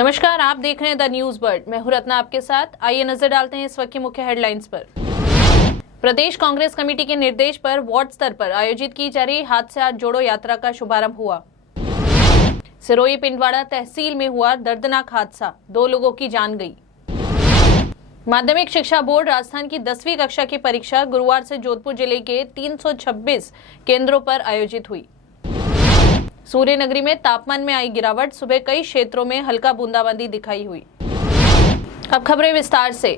नमस्कार, आप देख रहे हैं द न्यूज बर्ड। मैं हूं रत्ना आपके साथ। आइए नजर डालते हैं इस वक्त की मुख्य हेडलाइंस पर। प्रदेश कांग्रेस कमेटी के निर्देश पर वार्ड स्तर पर आयोजित की जा रही हाथ से हाथ जोड़ो यात्रा का शुभारंभ हुआ। सिरोही पिंडवाड़ा तहसील में हुआ दर्दनाक हादसा, 2 लोगों की जान गई। माध्यमिक शिक्षा बोर्ड राजस्थान की 10वीं कक्षा की परीक्षा गुरुवार से जोधपुर जिले के 326 केंद्रों पर आयोजित हुई। सूर्यनगरी में तापमान में आई गिरावट, सुबह कई क्षेत्रों में हल्का बूंदाबांदी दिखाई हुई। अब खबरें विस्तार से।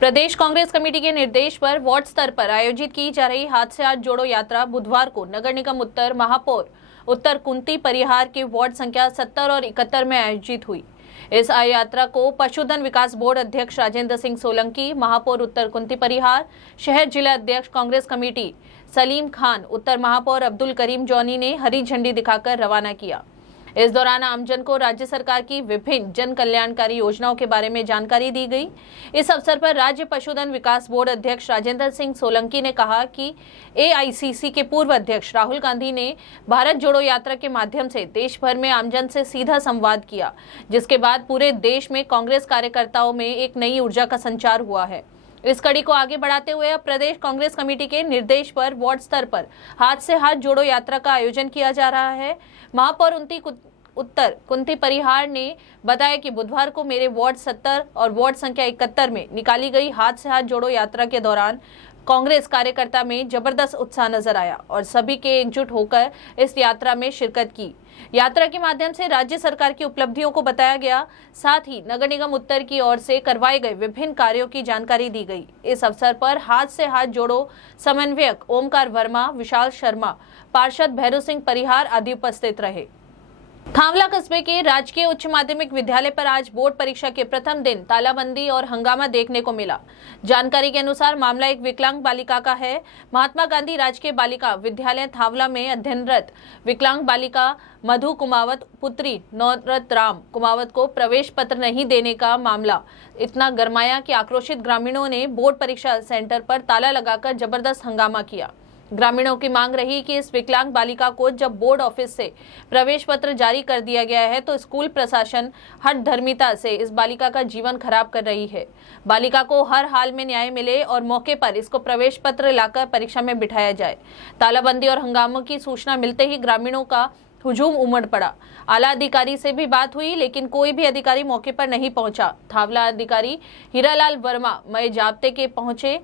प्रदेश कांग्रेस कमेटी के निर्देश पर वार्ड स्तर पर आयोजित की जा रही हाथ से हाथ जोड़ो यात्रा बुधवार को नगर निगम उत्तर महापौर उत्तर कुंती परिहार के वार्ड संख्या 70 और 71 में आयोजित हुई। इस यात्रा को पशुधन विकास बोर्ड अध्यक्ष राजेंद्र सिंह सोलंकी, महापौर उत्तर कुंती परिहार, शहर जिला अध्यक्ष कांग्रेस कमेटी सलीम खान, उत्तर महापौर अब्दुल करीम जॉनी ने हरी झंडी दिखाकर रवाना किया। इस दौरान आमजन को राज्य सरकार की विभिन्न जन कल्याणकारी योजनाओं के बारे में जानकारी दी गई। इस अवसर पर राज्य पशुधन विकास बोर्ड अध्यक्ष राजेंद्र सिंह सोलंकी ने कहा कि AICC के पूर्व अध्यक्ष राहुल गांधी ने भारत जोड़ो यात्रा के माध्यम से देश भर में आमजन से सीधा संवाद किया, जिसके बाद पूरे देश में कांग्रेस कार्यकर्ताओं में एक नई ऊर्जा का संचार हुआ है। इस कड़ी को आगे बढ़ाते हुए अब प्रदेश कांग्रेस कमेटी के निर्देश पर वार्ड स्तर पर हाथ से हाथ जोड़ो यात्रा का आयोजन किया जा रहा है। महापौर उत्तर कुंती परिहार ने बताया कि बुधवार को मेरे वार्ड 70 और वार्ड संख्या 71 में निकाली गई हाथ से हाथ जोड़ो यात्रा के दौरान कांग्रेस कार्यकर्ता में जबरदस्त उत्साह नजर आया और सभी के एकजुट होकर इस यात्रा में शिरकत की। यात्रा के माध्यम से राज्य सरकार की उपलब्धियों को बताया गया, साथ ही नगर निगम उत्तर की ओर से करवाए गए विभिन्न कार्यों की जानकारी दी गई। इस अवसर पर हाथ से हाथ जोड़ो समन्वयक ओमकार वर्मा, विशाल शर्मा, पार्षद भैरू सिंह परिहार आदि उपस्थित रहे। थांवला कस्बे के राजकीय उच्च माध्यमिक विद्यालय पर आज बोर्ड परीक्षा के प्रथम दिन तालाबंदी और हंगामा देखने को मिला। जानकारी के अनुसार मामला एक विकलांग बालिका का है। महात्मा गांधी राजकीय बालिका विद्यालय थांवला में अध्ययनरत विकलांग बालिका मधु कुमावत पुत्री नौरत राम कुमावत को प्रवेश पत्र नहीं देने का मामला इतना गरमाया कि आक्रोशित ग्रामीणों ने बोर्ड परीक्षा सेंटर पर ताला लगाकर जबरदस्त हंगामा किया। ग्रामीणों की मांग रही कि इस विकलांग बालिका को जब बोर्ड ऑफिस से प्रवेश पत्र जारी कर दिया गया है तो स्कूल प्रशासन हठधर्मिता से इस बालिका का जीवन खराब कर रही है। बालिका को हर हाल में न्याय मिले और मौके पर इसको प्रवेश पत्र लाकर परीक्षा में बिठाया जाए। तालाबंदी और हंगामों की सूचना मिलते ही ग्रामीणों का हुजूम उमड़ पड़ा। आला अधिकारी से भी बात हुई, लेकिन कोई भी अधिकारी मौके पर नहीं पहुंचा। थावला अधिकारी हीरालाल वर्मा मई जाब्ते के पहुंचे।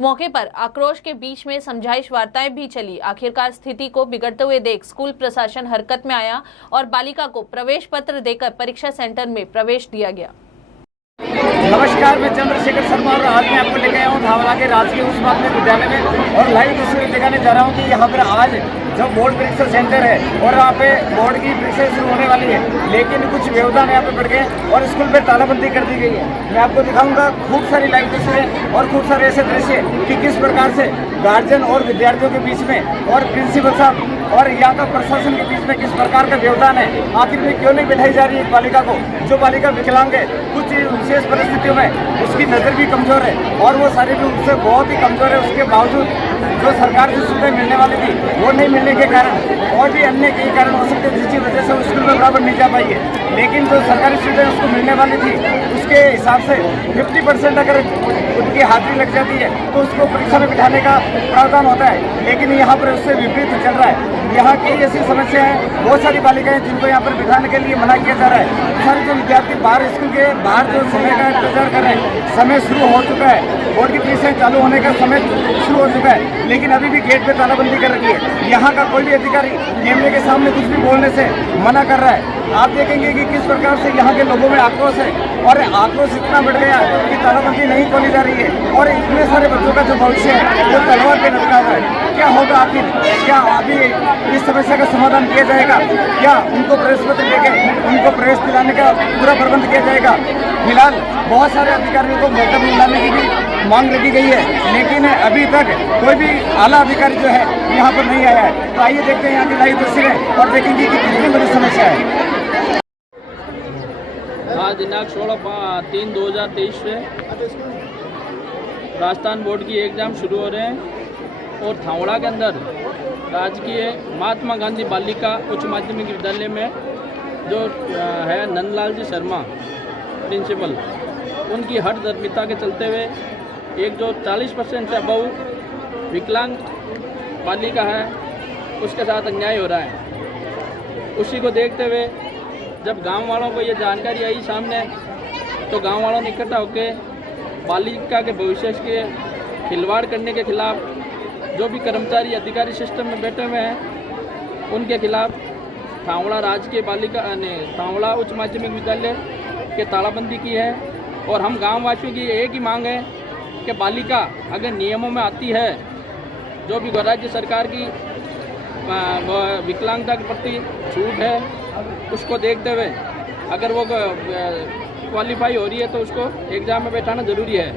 मौके पर आक्रोश के बीच में समझाइश वार्ताएं भी चली। आखिरकार स्थिति को बिगड़ते हुए देख स्कूल प्रशासन हरकत में आया और बालिका को प्रवेश पत्र देकर परीक्षा सेंटर में प्रवेश दिया गया। नमस्कार, मैं चंद्रशेखर शर्मा और आज मैं आपको लेके आया हूँ थावला के राजकीय उच्च माध्यमिक विद्यालय में और लाइव तस्वीर दिखाने जा रहा हूँ कि यहाँ पर आज जो बोर्ड परीक्षा सेंटर है और यहाँ पे बोर्ड की परीक्षा शुरू होने वाली है, लेकिन कुछ व्यवधान यहाँ पे बढ़ गए और स्कूल पे तालाबंदी कर दी गई है। मैं आपको दिखाऊंगा खूब सारी लाइव तस्वीरें और खूब सारे ऐसे दृश्य कि किस प्रकार से गार्जियन और विद्यार्थियों के बीच में और प्रिंसिपल साहब और यहाँ का प्रशासन के बीच में किस प्रकार का व्यवधान है। आखिर में क्यों नहीं बिठाई जा रही है एक बालिका को, जो बालिका विकलांग है, कुछ विशेष परिस्थितियों में उसकी नज़र भी कमज़ोर है और वो शारीरिक रूप से बहुत ही कमज़ोर है। उसके बावजूद जो सरकार से सुविधाएं मिलने वाली थी वो नहीं मिलने के कारण और भी अन्य कई कारण हो सकते हैं जिसकी वजह से वो स्कूल में बराबर नहीं जा पाई है। लेकिन जो सरकारी सुविधाएं उसको मिलने वाली थी उसके हिसाब से 50% अगर उनकी हाजिरी लग जाती है तो उसको परीक्षा में बिठाने का प्रावधान होता है, लेकिन यहाँ पर उससे विपरीत चल रहा है। यहाँ कई ऐसी समस्या है, बहुत सारी बालिकाएं जिनको यहाँ पर बिठाने के लिए मना किया जा रहा है। सारे जो विद्यार्थी बाहर स्कूल के बाहर जो समय का इंतजार कर रहे हैं, समय शुरू हो चुका है, बोर्ड की परीक्षाएं चालू होने का समय शुरू हो चुका है, लेकिन अभी भी गेट पे तालाबंदी कर रखी है। यहाँ का कोई भी अधिकारी कैमरे के सामने कुछ भी बोलने से मना कर रहा है। आप देखेंगे कि किस प्रकार से यहाँ के लोगों में आक्रोश है और आक्रोश इतना बढ़ गया कि तालाबंदी नहीं खोली जा रही है और इतने सारे बच्चों का जो भविष्य है वो तलवार पे लटका हुआ है। क्या होगा आखिर? क्या अभी इस समस्या का समाधान किया जाएगा? क्या उनको प्रवेश पत्र देके उनको प्रवेश दिलाने का पूरा प्रबंध किया जाएगा? फिलहाल बहुत सारे अधिकारियों को मौका दिलाने की भी मांग रखी गई है, लेकिन अभी तक कोई भी आला अधिकारी जो है यहाँ पर नहीं आया है। तो आइए देखते हैं यहाँ की लाइव तस्वीरें और देखेंगे कि कितनी बड़ी समस्या है। आज दिनांक 16/3/2023 से राजस्थान बोर्ड की एग्ज़ाम शुरू हो रहे हैं और थावड़ा के अंदर राजकीय महात्मा गांधी बालिका उच्च माध्यमिक विद्यालय में जो है नंदलाल जी शर्मा प्रिंसिपल, उनकी हठधर्मिता के चलते हुए एक जो 40% से अबव विकलांग बालिका है उसके साथ अन्याय हो रहा है। उसी को देखते हुए जब गांव वालों को ये जानकारी आई सामने, तो गांव वालों ने इकट्ठा होकर बालिका के भविष्य के खिलवाड़ करने के खिलाफ जो भी कर्मचारी अधिकारी सिस्टम में बैठे हुए हैं उनके खिलाफ थावड़ा राजकीय बालिका ने थावड़ा उच्च माध्यमिक विद्यालय के तालाबंदी की है। और हम गाँव वासियों की एक ही मांग है कि बालिका अगर नियमों में आती है, जो भी राज्य सरकार की विकलांगता के प्रति छूट है उसको देखते हुए अगर वो क्वालिफाई हो रही है तो उसको एग्ज़ाम में बैठाना ज़रूरी है।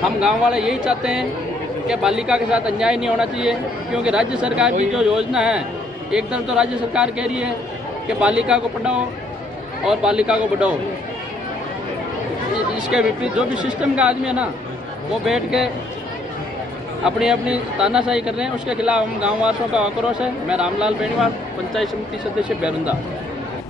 हम गांव वाले यही चाहते हैं कि बालिका के साथ अन्याय नहीं होना चाहिए, क्योंकि राज्य सरकार की जो योजना है, एक तरफ तो राज्य सरकार कह रही है कि बालिका को पढ़ाओ और बालिका को बढ़ाओ, इसके विपरीत जो भी सिस्टम का आदमी है ना वो बैठ के अपनी अपनी तानाशाही कर रहे हैं। उसके खिलाफ हम गाँव वासियों का आक्रोश है। मैं रामलाल बेनीवाल, पंचायत समिति सदस्य बैरुंदा।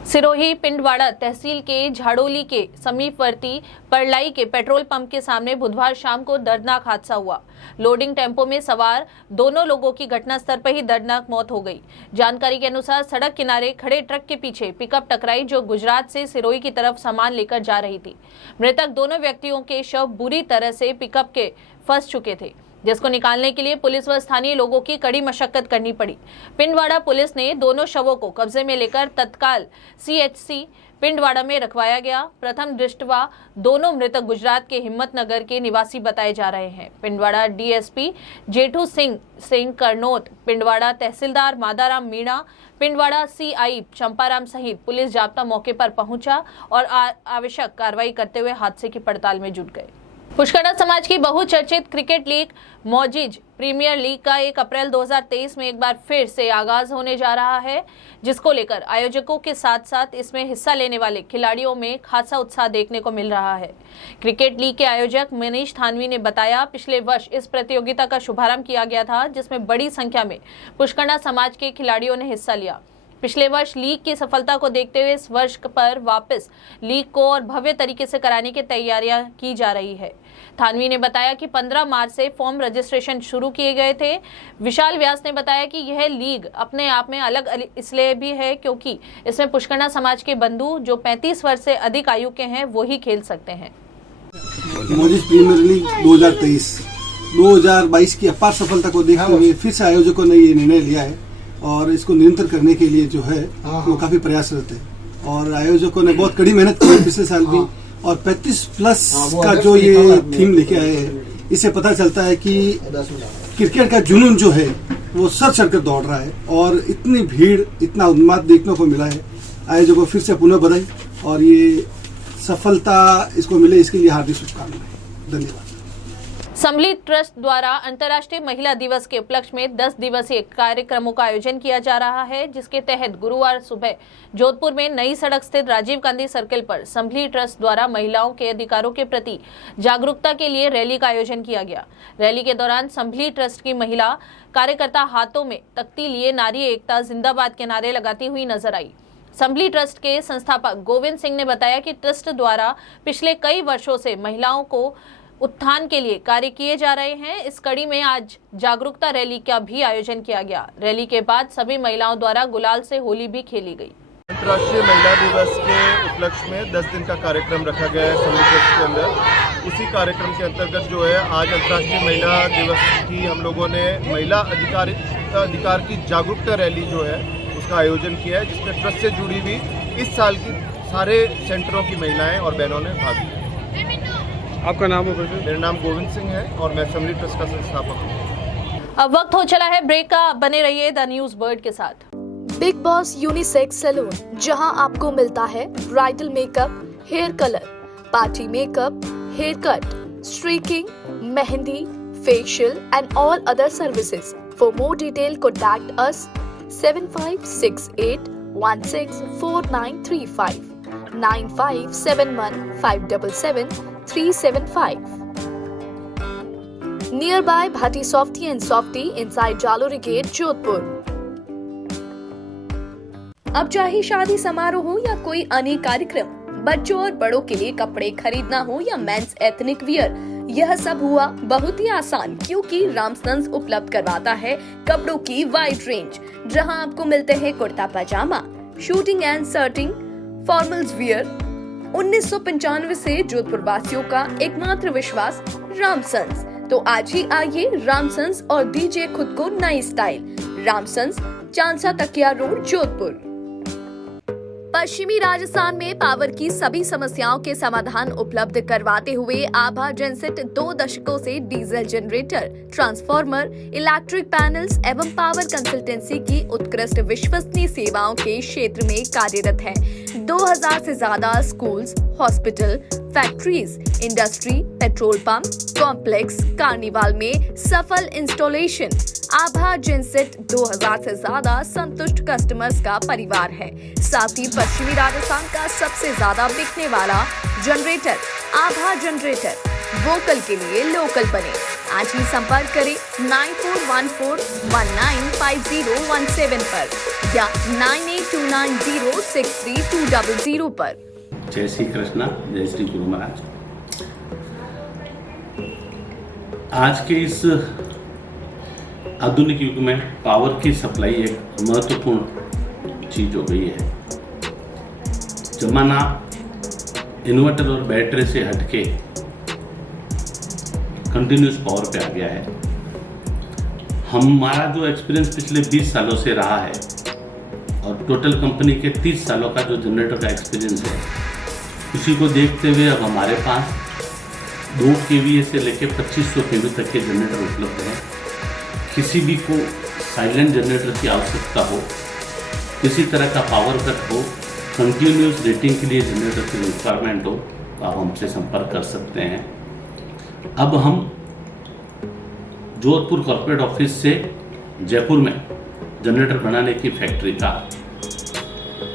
सिरोही पिंडवाड़ा तहसील के झाड़ोली के समीपवर्ती परलाई के पेट्रोल पंप के सामने बुधवार शाम को दर्दनाक हादसा हुआ। लोडिंग टेम्पो में सवार दोनों लोगों की घटनास्थल पर ही दर्दनाक मौत हो गई। जानकारी के अनुसार सड़क किनारे खड़े ट्रक के पीछे पिकअप टकराई जो गुजरात से सिरोही की तरफ सामान लेकर जा रही थी। मृतक दोनों व्यक्तियों के शव बुरी तरह से पिकअप के फंस चुके थे, जिसको निकालने के लिए पुलिस व स्थानीय लोगों की कड़ी मशक्कत करनी पड़ी। पिंडवाड़ा पुलिस ने दोनों शवों को कब्जे में लेकर तत्काल CHC पिंडवाड़ा में रखवाया गया। प्रथम दृष्टवा दोनों मृतक गुजरात के हिम्मतनगर के निवासी बताए जा रहे हैं। पिंडवाड़ा DSP जेठू सिंह करनोत, पिंडवाड़ा तहसीलदार मादाराम मीणा, पिंडवाड़ा CI चंपाराम सहित पुलिस जाब्ता मौके पर पहुंचा और आवश्यक कार्रवाई करते हुए हादसे की पड़ताल में जुट गए। पुष्कड़ा समाज की बहुचर्चित क्रिकेट लीग मौजिज प्रीमियर लीग का 1 अप्रैल 2023 में एक बार फिर से आगाज होने जा रहा है, जिसको लेकर आयोजकों के साथ साथ इसमें हिस्सा लेने वाले खिलाड़ियों में खासा उत्साह देखने को मिल रहा है। क्रिकेट लीग के आयोजक मनीष थानवी ने बताया, पिछले वर्ष इस प्रतियोगिता का शुभारंभ किया गया था, जिसमें बड़ी संख्या में पुष्कड़ा समाज के खिलाड़ियों ने हिस्सा लिया। पिछले वर्ष लीग की सफलता को देखते हुए इस वर्ष पर वापस लीग को और भव्य तरीके से कराने की तैयारियां की जा रही है। थानवी ने बताया कि 15 मार्च से फॉर्म रजिस्ट्रेशन शुरू किए गए थे। विशाल व्यास ने बताया कि यह लीग अपने आप में अलग इसलिए भी है क्योंकि इसमें पुष्कड़ा समाज के बंधु जो 35 वर्ष से अधिक आयु के हैं वो ही खेल सकते हैं। मौजिज प्रीमियर लीग 2022 की अपार सफलता को देखते हुए फिर से आयोजकों ने ये निर्णय लिया है और इसको निरंतर करने के लिए जो है वो काफी प्रयासरत है और आयोजकों ने बहुत कड़ी मेहनत की है पिछले साल भी। और 35+ का जो ये थीम लेके आए हैं, इससे पता चलता है कि क्रिकेट का जुनून जो है वो सर चढ़कर दौड़ रहा है और इतनी भीड़, इतना उन्माद देखने को मिला है। आयोजकों फिर से पुनः बधाई और ये सफलता इसको मिले इसके लिए हार्दिक शुभकामनाएं। धन्यवाद। संभली ट्रस्ट द्वारा अंतर्राष्ट्रीय महिला दिवस के उपलक्ष्य में 10 दिवसीय कार्यक्रमों का आयोजन किया जा रहा है, जिसके तहत गुरुवार सुबह जोधपुर में नई सड़क स्थित राजीव गांधी सर्किल पर संभली ट्रस्ट द्वारा महिलाओं के अधिकारों के प्रति जागरूकता के लिए रैली का आयोजन किया गया। रैली के दौरान संभली ट्रस्ट की महिला कार्यकर्ता हाथों में तख्ती लिए नारी एकता जिंदाबाद के नारे लगाती हुई नजर आई। संभली ट्रस्ट के संस्थापक गोविंद सिंह ने बताया कि ट्रस्ट द्वारा पिछले कई वर्षों से महिलाओं को उत्थान के लिए कार्य किए जा रहे हैं। इस कड़ी में आज जागरूकता रैली का भी आयोजन किया गया। रैली के बाद सभी महिलाओं द्वारा गुलाल से होली भी खेली गई। अंतर्राष्ट्रीय महिला दिवस के उपलक्ष्य में 10 दिन का कार्यक्रम रखा गया है संभली ट्रस्ट के अंदर। उसी कार्यक्रम के अंतर्गत जो है आज अंतर्राष्ट्रीय महिला दिवस की हम लोगों ने महिला अधिकार की जागरूकता रैली जो है उसका आयोजन किया है, जिसमें ट्रस्ट से जुड़ी हुई इस साल की सारे सेंटरों की महिलाएं और बहनों ने भाग लिया। आपका नाम है? मेरा नाम गोविंद सिंह है और मैं संभली ट्रस्ट का संस्थापक हूँ। अब वक्त हो चला है ब्रेक का। बने रहिए द न्यूज बर्ड के साथ। बिग बॉस यूनिसेक्स सैलून, जहां आपको मिलता है bridal makeup, hair colour, party makeup, hair cut, streaking, mehndi, facial and all other services. For more detail contact us 7568164935 9571577375 nearby Bhatti Softy and Softy inside Jalori Gate, Jodhpur. अब चाहे शादी समारोह हो या कोई अन्य कार्यक्रम, बच्चों और बड़ों के लिए कपड़े खरीदना हो या मेंस एथनिक वियर, यह सब हुआ बहुत ही आसान, क्योंकि रामसन्स उपलब्ध करवाता है कपड़ों की वाइड रेंज, जहां आपको मिलते हैं kurta pajama, suiting and shirting, formals wear. 1995 से जोधपुर वासियों का एकमात्र विश्वास रामसन्स। तो आज ही आइए रामसन्स और दीजिए खुद को नई स्टाइल। रामसन्स, चांदसा तकिया रोड, जोधपुर। पश्चिमी राजस्थान में पावर की सभी समस्याओं के समाधान उपलब्ध करवाते हुए आभा जेनसेट 2 दशकों से diesel generator, transformer, electric panels एवं पावर कंसल्टेंसी की उत्कृष्ट विश्वसनीय सेवाओं के क्षेत्र में कार्यरत है। 2000 से ज्यादा schools, hospital, factories, industry, petrol pump, complex, carnival में सफल इंस्टॉलेशन। आभा जेनसेट 2000 से ज्यादा संतुष्ट कस्टमर्स का परिवार है। साथ ही पश्चिमी राजस्थान का सबसे ज्यादा बिकने वाला जनरेटर आभा जनरेटर। वोकल के लिए लोकल बने। आज ही संपर्क करें 9414195017 पर या 9829063200 पर। जय श्री कृष्णा, जय श्री गुरु महाराज। आज के इस आधुनिक युग में पावर की सप्लाई एक महत्वपूर्ण चीज हो गई है। जमाना इन्वर्टर और बैटरी से हटके कंटिन्यूस पावर पे आ गया है। हमारा जो एक्सपीरियंस पिछले 20 सालों से रहा है और टोटल कंपनी के 30 सालों का जो जनरेटर का एक्सपीरियंस है, उसी को देखते हुए अब हमारे पास 2 kVA से लेकर 2500 kV तक के जनरेटर उपलब्ध हैं। किसी भी को साइलेंट जनरेटर की आवश्यकता हो, किसी तरह का पावर कट हो, कंटिन्यूस रेटिंग के लिए जनरेटर की रिक्वायरमेंट हो, तो आप हमसे संपर्क कर सकते हैं। अब हम जोधपुर कॉर्पोरेट ऑफिस से जयपुर में जनरेटर बनाने की फैक्ट्री का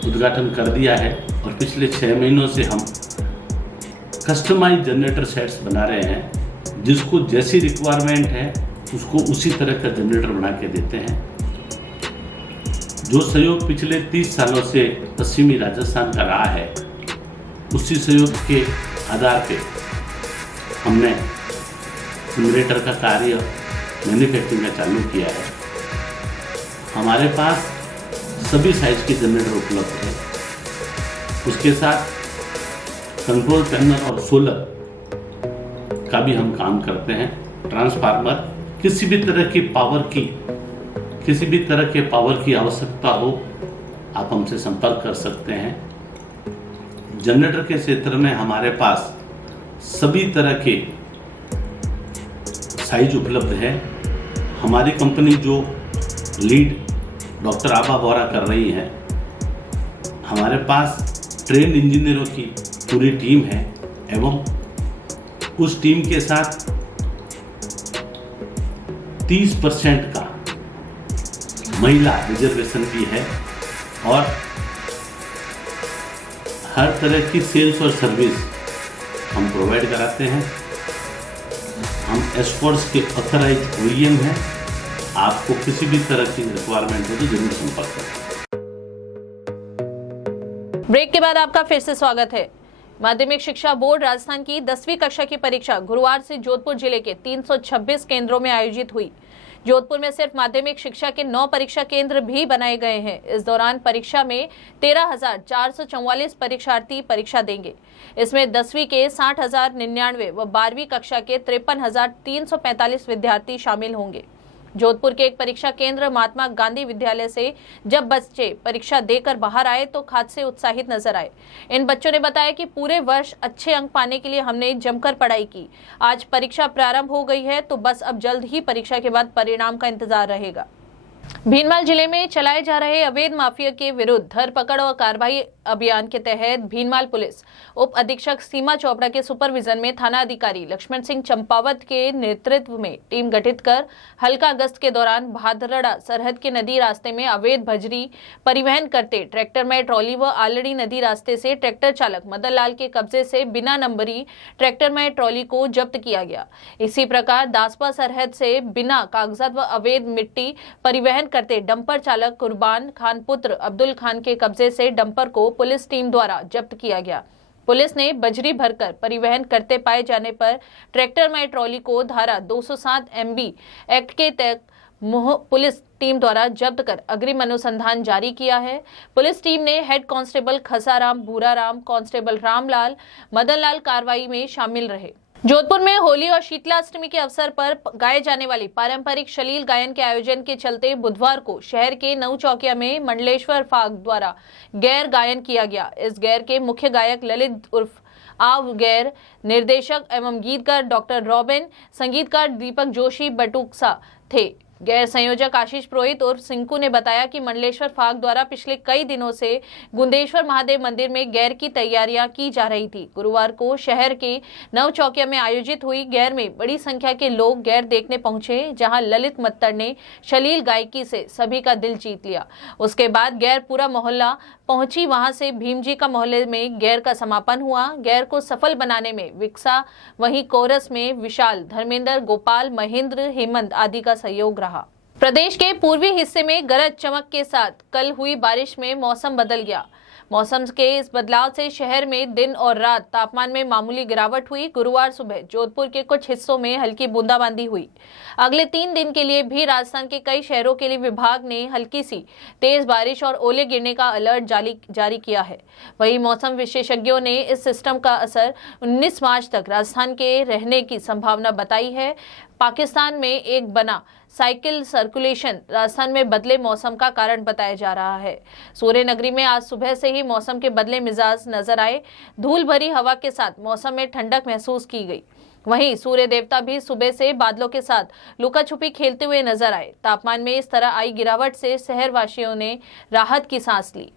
उद्घाटन कर दिया है और पिछले 6 महीनों से हम कस्टमाइज जनरेटर सेट्स बना रहे हैं। जिसको जैसी रिक्वायरमेंट है उसको उसी तरह का जनरेटर बना के देते हैं। जो सहयोग पिछले 30 सालों से पश्चिमी राजस्थान का रहा है, उसी सहयोग के आधार पे हमने जनरेटर का कार्य मैन्युफैक्चरिंग का चालू किया है। हमारे पास सभी साइज के जनरेटर उपलब्ध है। उसके साथ कंट्रोल पैनल और सोलर का भी हम काम करते हैं। ट्रांसफार्मर, किसी भी तरह के पावर की आवश्यकता हो, आप हमसे संपर्क कर सकते हैं। जनरेटर के क्षेत्र में हमारे पास सभी तरह के साइज उपलब्ध है। हमारी कंपनी जो लीड डॉक्टर आभा बोरा कर रही है, हमारे पास ट्रेन इंजीनियरों की पूरी टीम है एवं उस टीम के साथ 30% का महिला रिजर्वेशन भी है और हर तरह की सेल्स और सर्विस हम प्रोवाइड कराते हैं। हम एस्कॉर्ट्स के ऑथराइज OEM हैं। आपको किसी भी तरह की रिक्वायरमेंट हो तो जरूर संपर्क करें। ब्रेक के बाद आपका फिर से स्वागत है। माध्यमिक शिक्षा बोर्ड राजस्थान की 10वीं कक्षा की परीक्षा गुरुवार से जोधपुर जिले के 326 केंद्रों में आयोजित हुई। जोधपुर में सिर्फ माध्यमिक शिक्षा के 9 परीक्षा केंद्र भी बनाए गए हैं। इस दौरान परीक्षा में 13,444 परीक्षार्थी परीक्षा देंगे। इसमें 10वीं के 60,099 व 12वीं कक्षा के 53,345 विद्यार्थी शामिल होंगे। जोधपुर के एक परीक्षा केंद्र महात्मा गांधी विद्यालय से जब बच्चे परीक्षा देकर बाहर आए तो खासे उत्साहित नजर आए। इन बच्चों ने बताया कि पूरे वर्ष अच्छे अंक पाने के लिए हमने जमकर पढ़ाई की। आज परीक्षा प्रारंभ हो गई है तो बस अब जल्द ही परीक्षा के बाद परिणाम का इंतजार रहेगा। भीनमाल जिले में चलाए जा रहे अवैध माफिया के विरुद्ध धरपकड़ और कार्रवाई अभियान के तहत भीनमाल पुलिस उप अधीक्षक सीमा चोपड़ा के सुपरविजन में थाना अधिकारी लक्ष्मण सिंह चंपावत के नेतृत्व में टीम गठित कर हल्का गश्त के दौरान भादरड़ा सरहद के नदी रास्ते में अवैध बजरी परिवहन करते ट्रैक्टर में ट्रॉली व आलड़ी नदी रास्ते से ट्रैक्टर चालक मदन लाल के कब्जे से बिना नंबरी ट्रैक्टर में ट्रॉली को जब्त किया गया। इसी प्रकार दासपा सरहद से बिना कागजात व अवैध मिट्टी परिवहन करते डंपर चालक कुर्बान खान पुत्र अब्दुल खान के कब्जे से डंपर को पुलिस टीम द्वारा जब्त किया गया। पुलिस ने बजरी भरकर परिवहन करते पाए जाने पर ट्रैक्टर में ट्रॉली को धारा 207 MB एक्ट के तहत पुलिस टीम द्वारा जब्त कर अग्रिम अनुसंधान जारी किया है। पुलिस टीम ने head constable Khasaram, Bhuraram, constable Ramlal, Madanlal कार्रवाई में शामिल रहे। जोधपुर में होली और शीतलाष्टमी के अवसर पर गाए जाने वाली पारंपरिक शलील गायन के आयोजन के चलते बुधवार को शहर के नऊ चौकिया में मंडलेश्वर फाग द्वारा गैर गायन किया गया। इस गैर के मुख्य गायक ललित उर्फ आव गैर, निर्देशक एवं गीतकार डॉक्टर रॉबिन, संगीतकार दीपक जोशी बटुकसा थे। गैर संयोजक आशीष पुरोहित और सिंकू ने बताया कि मंडलेश्वर फाग द्वारा पिछले कई दिनों से गुंदेश्वर महादेव मंदिर में गैर की तैयारियां की जा रही थी। गुरुवार को शहर के नव चौकिया में आयोजित हुई गैर में बड़ी संख्या के लोग गैर देखने पहुंचे, जहां ललित मत्तर ने शलील गायकी से सभी का दिल जीत लिया। उसके बाद गैर पूरा मोहल्ला पहुंची, वहां से भीमजी का मोहल्ले में गैर का समापन हुआ। गैर को सफल बनाने में विक्सा, वहीं कोरस में विशाल, धर्मेंद्र, गोपाल, महेंद्र, हेमंत आदि का सहयोग रहा। प्रदेश के पूर्वी हिस्से में गरज चमक के साथ कल हुई बारिश में मौसम बदल गया। मौसम के इस बदलाव से शहर में दिन और रात तापमान में मामूली गिरावट हुई। गुरुवार सुबह जोधपुर के कुछ हिस्सों में हल्की बूंदाबांदी हुई। अगले 3 दिन के लिए भी राजस्थान के कई शहरों के लिए विभाग ने हल्की सी तेज बारिश और ओले गिरने का अलर्ट जारी किया है। वहीं मौसम विशेषज्ञों ने इस सिस्टम का असर 19 मार्च तक राजस्थान के रहने की संभावना बताई है। पाकिस्तान में एक बना साइकिल सर्कुलेशन राजस्थान में बदले मौसम का कारण बताया जा रहा है। सूर्य नगरी में आज सुबह से ही मौसम के बदले मिजाज नजर आए। धूल भरी हवा के साथ मौसम में ठंडक महसूस की गई। वहीं सूर्य देवता भी सुबह से बादलों के साथ लुका छुपी खेलते हुए नजर आए। तापमान में इस तरह आई गिरावट से शहरवासियों ने राहत की सांस ली।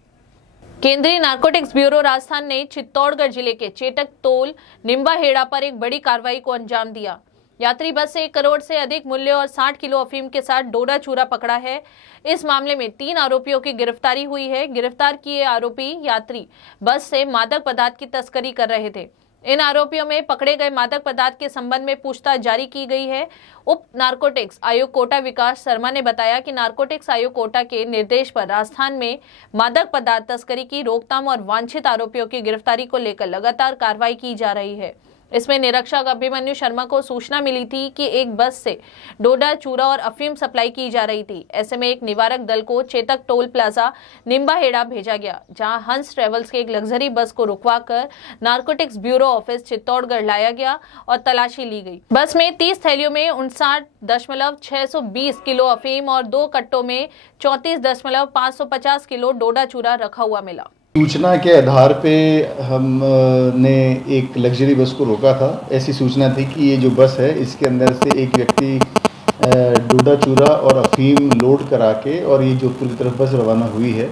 केंद्रीय नारकोटिक्स ब्यूरो राजस्थान ने चित्तौड़गढ़ जिले के चेतक टोल निम्बाहेड़ा पर एक बड़ी कार्रवाई को अंजाम दिया। यात्री बस से 1 करोड़ से अधिक मूल्य और 60 किलो अफीम के साथ डोडा चूरा पकड़ा है। इस मामले में 3 आरोपियों की गिरफ्तारी हुई है। गिरफ्तार किए आरोपी यात्री बस से मादक पदार्थ की तस्करी कर रहे थे। इन आरोपियों में पकड़े गए मादक पदार्थ के संबंध में पूछताछ जारी की गई है। उप नारकोटिक्स आयुक्त कोटा विकास शर्मा ने बताया कि नारकोटिक्स आयुक्त कोटा के निर्देश पर राजस्थान में मादक पदार्थ तस्करी की रोकथाम और वांछित आरोपियों की गिरफ्तारी को लेकर लगातार कार्रवाई की जा रही है। इसमें निरीक्षक अभिमन्यु शर्मा को सूचना मिली थी कि एक बस से डोडा चूरा और अफीम सप्लाई की जा रही थी। ऐसे में एक निवारक दल को चेतक टोल प्लाजा निम्बाहेड़ा भेजा गया, जहां हंस ट्रेवल्स के एक लग्जरी बस को रुकवाकर नारकोटिक्स ब्यूरो ऑफिस चित्तौड़गढ़ लाया गया और तलाशी ली गई। बस में 30 थैलियों में 59.620 किलो अफीम और 2 कट्टों में 34.550 किलो डोडा चूरा रखा हुआ मिला। सूचना के आधार पे हमने एक लग्जरी बस को रोका था। ऐसी सूचना थी कि ये जो बस है इसके अंदर से एक व्यक्ति डोडा चूरा और अफीम लोड करा के और ये जोधपुर की तरफ बस रवाना हुई है।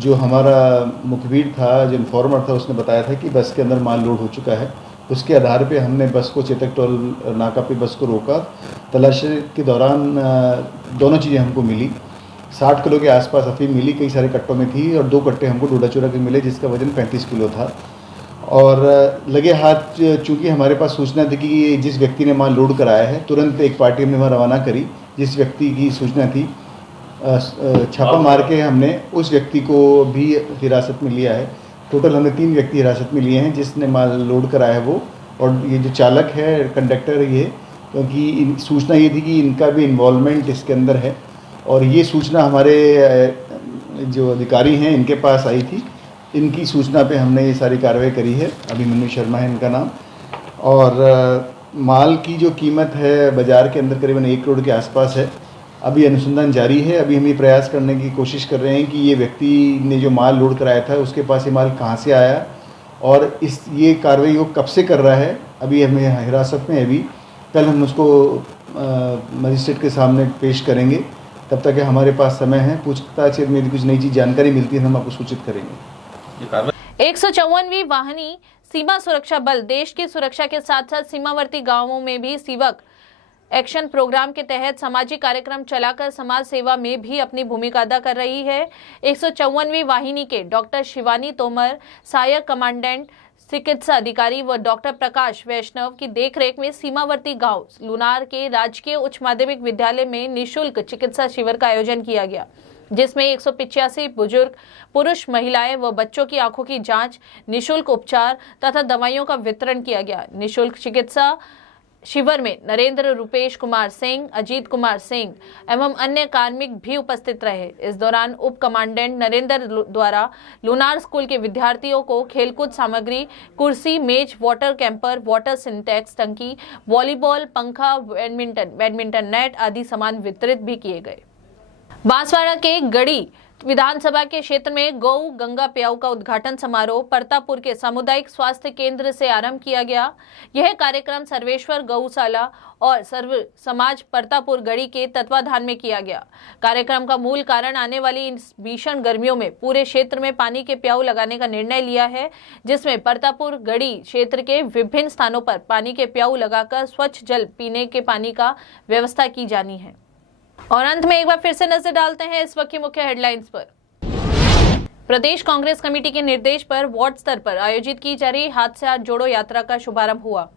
जो हमारा मुखबिर था, जो इन्फॉर्मर था, उसने बताया था कि बस के अंदर माल लोड हो चुका है। उसके आधार पे हमने बस को चेतक टोल नाका पे बस को रोका। तलाशी के दौरान दोनों चीज़ें हमको मिली। 60 किलो के आसपास अफीम मिली, कई सारे कट्टों में थी, और 2 कट्टे हमको डोडा चूरा के मिले जिसका वजन 35 किलो था। और लगे हाथ चूँकि हमारे पास सूचना थी कि जिस व्यक्ति ने माल लोड कराया है, तुरंत एक पार्टी हमने वहाँ रवाना करी। जिस व्यक्ति की सूचना थी, छापा मार के हमने उस व्यक्ति को भी हिरासत में लिया है। टोटल हमने 3 व्यक्ति हिरासत में लिए हैं, जिसने माल लोड कराया है वो, और ये जो चालक है, कंडक्टर, ये, क्योंकि सूचना ये थी कि इनका भी इन्वॉल्वमेंट इसके अंदर है। और ये सूचना हमारे जो अधिकारी हैं इनके पास आई थी। इनकी सूचना पे हमने ये सारी कार्रवाई करी है। अभिमन्यु शर्मा है इनका नाम। और माल की जो कीमत है बाज़ार के अंदर करीबन 1 करोड़ के आसपास है। अभी अनुसंधान जारी है। अभी हम ये प्रयास करने की कोशिश कर रहे हैं कि ये व्यक्ति ने जो माल लोड कराया था उसके पास ये माल कहाँ से आया और ये कार्रवाई वो कब से कर रहा है। अभी हमें हिरासत में है। अभी कल हम उसको मजिस्ट्रेट के सामने पेश करेंगे। तब तक हमारे पास समय है। पूछताछ में यदि कुछ नई चीज़ जानकारी मिलती है हम आपको सूचित करेंगे। 154वीं वाहिनी सीमा सुरक्षा बल देश की सुरक्षा के साथ साथ सीमावर्ती गांवों में भी सेवक एक्शन प्रोग्राम के तहत सामाजिक कार्यक्रम चलाकर समाज सेवा में भी अपनी भूमिका अदा कर रही है। 154वीं वाहिनी के डॉक्टर शिवानी तोमर, सहायक कमांडेंट चिकित्सा अधिकारी व डॉक्टर प्रकाश वैष्णव की देखरेख में सीमावर्ती गांव लुनार के राजकीय उच्च माध्यमिक विद्यालय में निशुल्क चिकित्सा शिविर का आयोजन किया गया, जिसमें 185 बुजुर्ग पुरुष, महिलाएं व बच्चों की आंखों की जांच, निशुल्क उपचार तथा दवाइयों का वितरण किया गया। निशुल्क चिकित्सा शिविर में नरेंद्र, रुपेश कुमार सिंह, अजीत कुमार सिंह एवं अन्य कार्मिक भी उपस्थित रहे। इस दौरान उप कमांडेंट नरेंद्र द्वारा लुनार स्कूल के विद्यार्थियों को खेलकूद सामग्री, कुर्सी, मेज, वाटर कैंपर, वाटर सिंटेक्स टंकी, वॉलीबॉल, पंखा, बैडमिंटन नेट आदि सामान वितरित भी किए गए। बांसवाड़ा के गढ़ी विधानसभा के क्षेत्र में गौ गंगा प्याऊ का उद्घाटन समारोह परतापुर के सामुदायिक स्वास्थ्य केंद्र से आरंभ किया गया। यह कार्यक्रम सर्वेश्वर गौशाला और सर्व समाज परतापुर गढ़ी के तत्वाधान में किया गया। कार्यक्रम का मूल कारण आने वाली इन भीषण गर्मियों में पूरे क्षेत्र में पानी के प्याऊ लगाने का निर्णय लिया है, जिसमें परतापुर गढ़ी क्षेत्र के विभिन्न स्थानों पर पानी के प्याऊ लगाकर स्वच्छ जल पीने के पानी का व्यवस्था की जानी है। और अंत में एक बार फिर से नजर डालते हैं इस वक्त की मुख्य हेडलाइंस पर। प्रदेश कांग्रेस कमेटी के निर्देश पर वार्ड स्तर पर आयोजित की जा रही हाथ से हाथ जोड़ो यात्रा का शुभारंभ हुआ।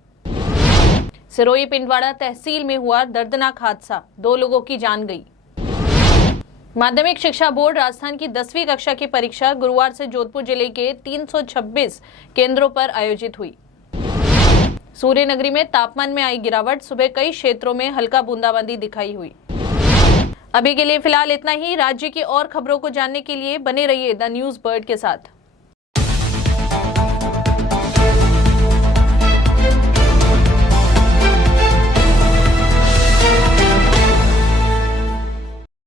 सिरोही पिंडवाड़ा तहसील में हुआ दर्दनाक हादसा, 2 लोगों की जान गई। माध्यमिक शिक्षा बोर्ड राजस्थान की 10वीं कक्षा की परीक्षा गुरुवार से जोधपुर जिले के 326 केंद्रों पर आयोजित हुई। सूर्यनगरी में तापमान में आई गिरावट, सुबह कई क्षेत्रों में हल्का बूंदाबांदी दिखाई हुई। अभी के लिए फिलहाल इतना ही। राज्य की और खबरों को जानने के लिए बने रहिए द न्यूज़ बर्ड के साथ।